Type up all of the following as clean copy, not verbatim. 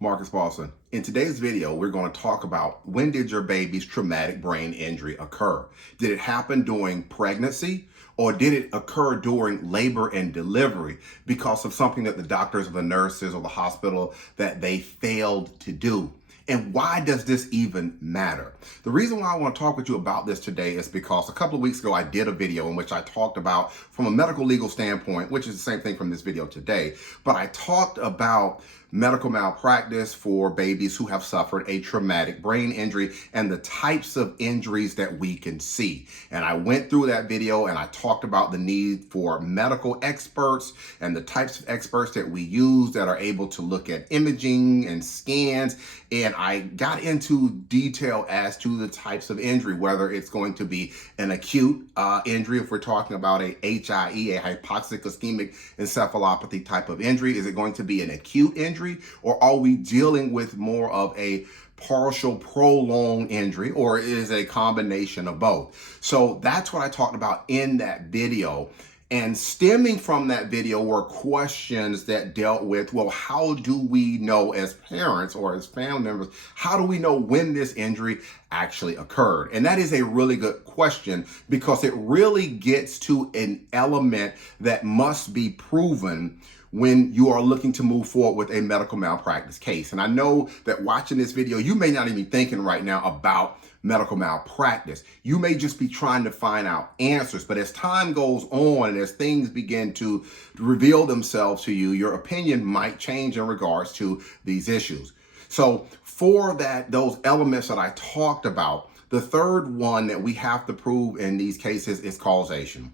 Marcus Paulson. In today's video, we're going to talk about when did your baby's traumatic brain injury occur? Did it happen during pregnancy or did it occur during labor and delivery because of something that the doctors or the nurses or the hospital that they failed to do? And why does this even matter? The reason why I want to talk with you about this today is because a couple of weeks ago, I did a video in which I talked about from a medical legal standpoint, which is the same thing from this video today, but I talked about medical malpractice for babies who have suffered a traumatic brain injury and the types of injuries that we can see. And I went through that video and I talked about the need for medical experts and the types of experts that we use that are able to look at imaging and scans. And I got into detail as to the types of injury, whether it's going to be an acute injury, if we're talking about a HIE, a hypoxic ischemic encephalopathy type of injury. Is it going to be an acute injury, or are we dealing with more of a partial prolonged injury, or is it a combination of both? So that's what I talked about in that video. And stemming from that video were questions that dealt with, well, how do we know as parents or as family members, how do we know when this injury actually occurred? And that is a really good question because it really gets to an element that must be proven when you are looking to move forward with a medical malpractice case. And I know that watching this video, you may not even be thinking right now about medical malpractice. You may just be trying to find out answers, but as time goes on and as things begin to reveal themselves to you, your opinion might change in regards to these issues. So for those elements that I talked about, the third one that we have to prove in these cases is causation.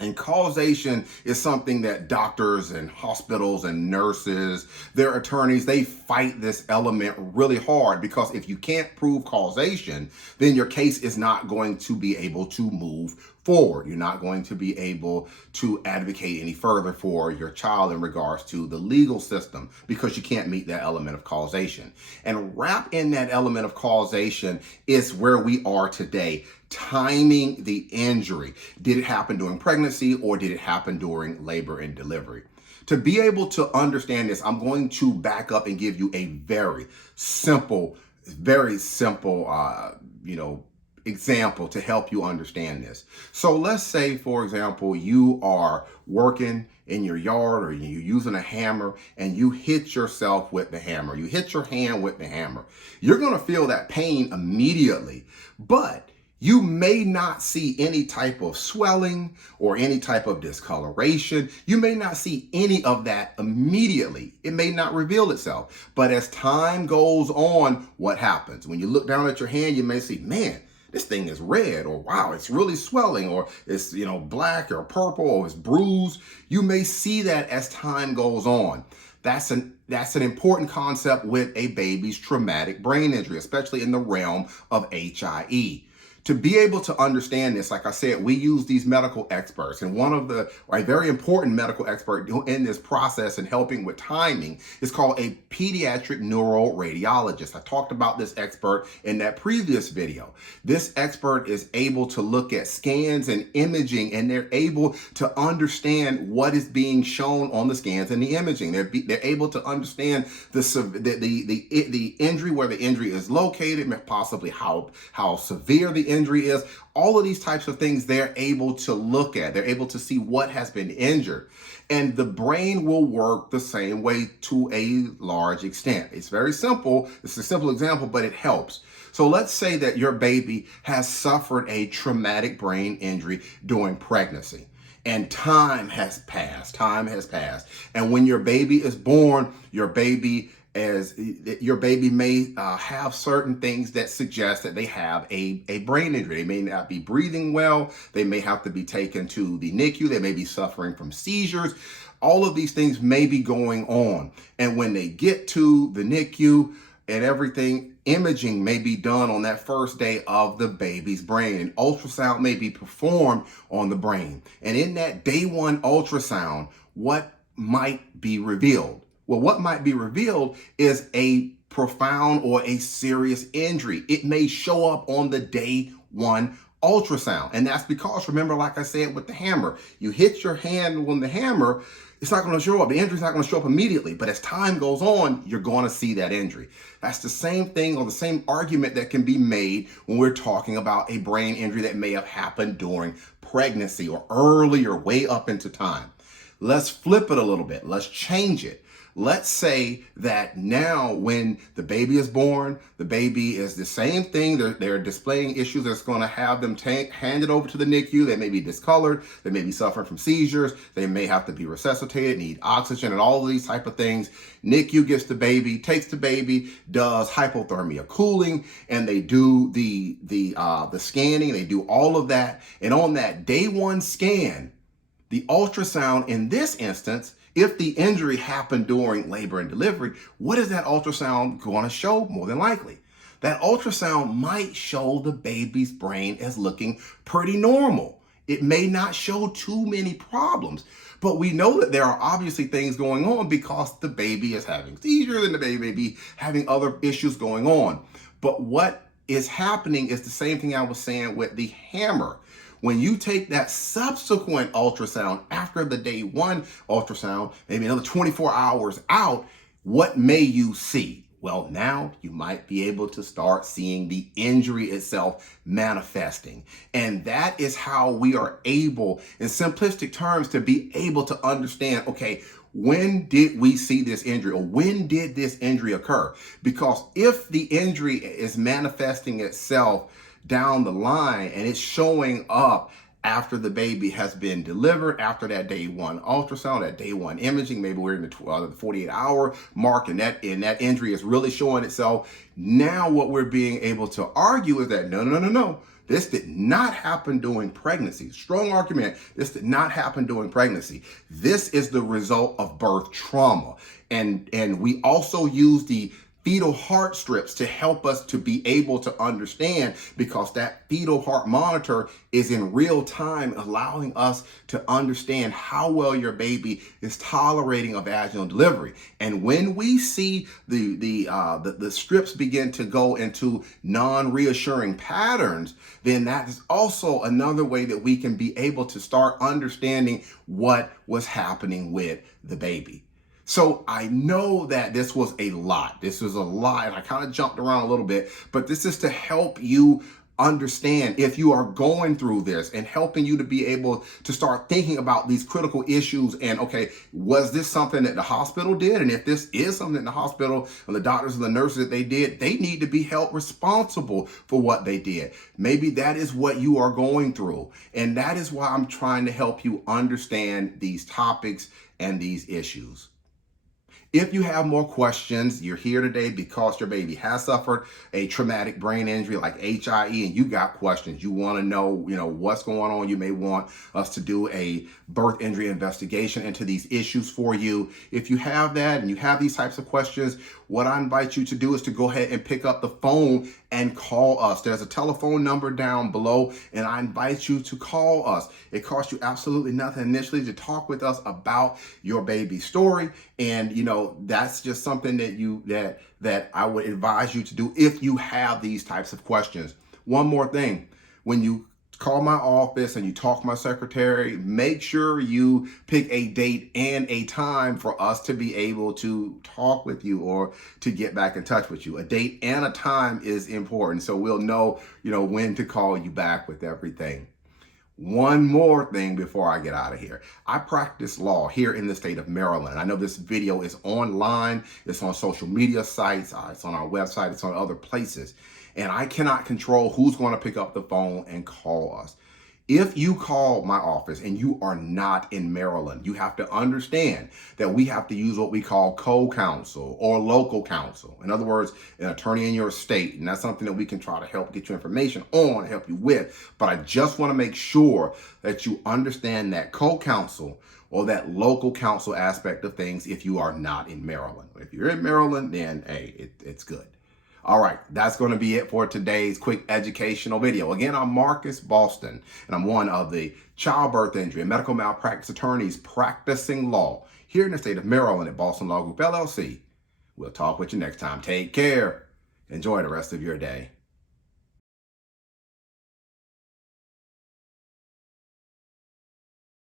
And causation is something that doctors and hospitals and nurses, their attorneys, they fight this element really hard because if you can't prove causation, then your case is not going to be able to move forward. You're not going to be able to advocate any further for your child in regards to the legal system because you can't meet that element of causation. And wrapped in that element of causation is where we are today. Timing the injury. Did it happen during pregnancy or did it happen during labor and delivery? To be able to understand this, I'm going to back up and give you a very simple example to help you understand this. So let's say, for example, you are working in your yard or you're using a hammer and you hit yourself with the hammer. You hit your hand with the hammer. You're going to feel that pain immediately, but you may not see any type of swelling or any type of discoloration. You may not see any of that immediately. It may not reveal itself. But as time goes on, what happens? When you look down at your hand, you may see, man, this thing is red, or wow, it's really swelling, or it's, black or purple, or it's bruised. You may see that as time goes on. That's an important concept with a baby's traumatic brain injury, especially in the realm of HIE. To be able to understand this, like I said, we use these medical experts, and a very important medical expert in this process and helping with timing is called a pediatric neuroradiologist. I talked about this expert in that previous video. This expert is able to look at scans and imaging, and they're able to understand what is being shown on the scans and the imaging. They're able to understand the injury, where the injury is located, possibly how severe the injury is. All of these types of things they're able to look at. They're able to see what has been injured. And the brain will work the same way to a large extent. It's very simple. It's a simple example, but it helps. So let's say that your baby has suffered a traumatic brain injury during pregnancy. And time has passed. And when your baby is born, your baby may have certain things that suggest that they have a brain injury. They may not be breathing well. They may have to be taken to the NICU. They may be suffering from seizures. All of these things may be going on. And when they get to the NICU and everything, imaging may be done on that first day of the baby's brain. An ultrasound may be performed on the brain. And in that day one ultrasound, what might be revealed? Well, what might be revealed is a profound or a serious injury. It may show up on the day one ultrasound. And that's because, remember, like I said with the hammer, you hit your hand on the hammer, It's not going to show up. The injury's not going to show up immediately, but as time goes on, you're going to see that injury. That's the same thing or the same argument that can be made when we're talking about a brain injury that may have happened during pregnancy or earlier, way up into time. Let's flip it a little bit. Let's change it. Let's say that now when the baby is born, the baby is the same thing. They're displaying issues that's going to have them handed over to the NICU. They may be discolored. They may be suffering from seizures. They may have to be resuscitated, need oxygen, and all of these type of things. NICU gets the baby, takes the baby, does hypothermia cooling, and they do the scanning. They do all of that. And on that day one scan, the ultrasound in this instance, if the injury happened during labor and delivery, what is that ultrasound going to show? More than likely, that ultrasound might show the baby's brain as looking pretty normal. It may not show too many problems, but we know that there are obviously things going on because the baby is having seizures and the baby may be having other issues going on. But what is happening is the same thing I was saying with the hammer. When you take that subsequent ultrasound after the day one ultrasound, maybe another 24 hours out, what may you see? Well, now you might be able to start seeing the injury itself manifesting. And that is how we are able, in simplistic terms, to be able to understand, okay, when did we see this injury or when did this injury occur? Because if the injury is manifesting itself down the line and it's showing up after the baby has been delivered, after that day one ultrasound, that day one imaging, maybe we're in the 48-hour mark, and that injury is really showing itself. Now what we're being able to argue is that no. This did not happen during pregnancy. Strong argument. This did not happen during pregnancy. This is the result of birth trauma. And we also use the fetal heart strips to help us to be able to understand, because that fetal heart monitor is in real time allowing us to understand how well your baby is tolerating a vaginal delivery. And when we see the strips begin to go into non-reassuring patterns, then that is also another way that we can be able to start understanding what was happening with the baby. So I know that this was a lot. This was a lot, and I kind of jumped around a little bit, but this is to help you understand if you are going through this and helping you to be able to start thinking about these critical issues. And okay, was this something that the hospital did? And if this is something that the hospital and the doctors and the nurses that they did, they need to be held responsible for what they did. Maybe that is what you are going through. And that is why I'm trying to help you understand these topics and these issues. If you have more questions, you're here today because your baby has suffered a traumatic brain injury like HIE, and you got questions. You want to know, what's going on. You may want us to do a birth injury investigation into these issues for you. If you have that and you have these types of questions, what I invite you to do is to go ahead and pick up the phone and call us. There's a telephone number down below, and I invite you to call us. It costs you absolutely nothing initially to talk with us about your baby's story. And, that's just something that I would advise you to do if you have these types of questions. One more thing, when you call my office and you talk to my secretary, make sure you pick a date and a time for us to be able to talk with you or to get back in touch with you. A date and a time is important, so we'll know, when to call you back with everything. One more thing before I get out of here. I practice law here in the state of Maryland. I know this video is online, it's on social media sites, it's on our website, it's on other places. And I cannot control who's going to pick up the phone and call us. If you call my office and you are not in Maryland, you have to understand that we have to use what we call co-counsel or local counsel. In other words, an attorney in your state. And that's something that we can try to help get you information on, help you with. But I just want to make sure that you understand that co-counsel or that local counsel aspect of things if you are not in Maryland. If you're in Maryland, then hey, it's good. All right, that's going to be it for today's quick educational video. Again, I'm Marcus Boston, and I'm one of the childbirth injury and medical malpractice attorneys practicing law here in the state of Maryland at Boston Law Group, LLC. We'll talk with you next time. Take care. Enjoy the rest of your day.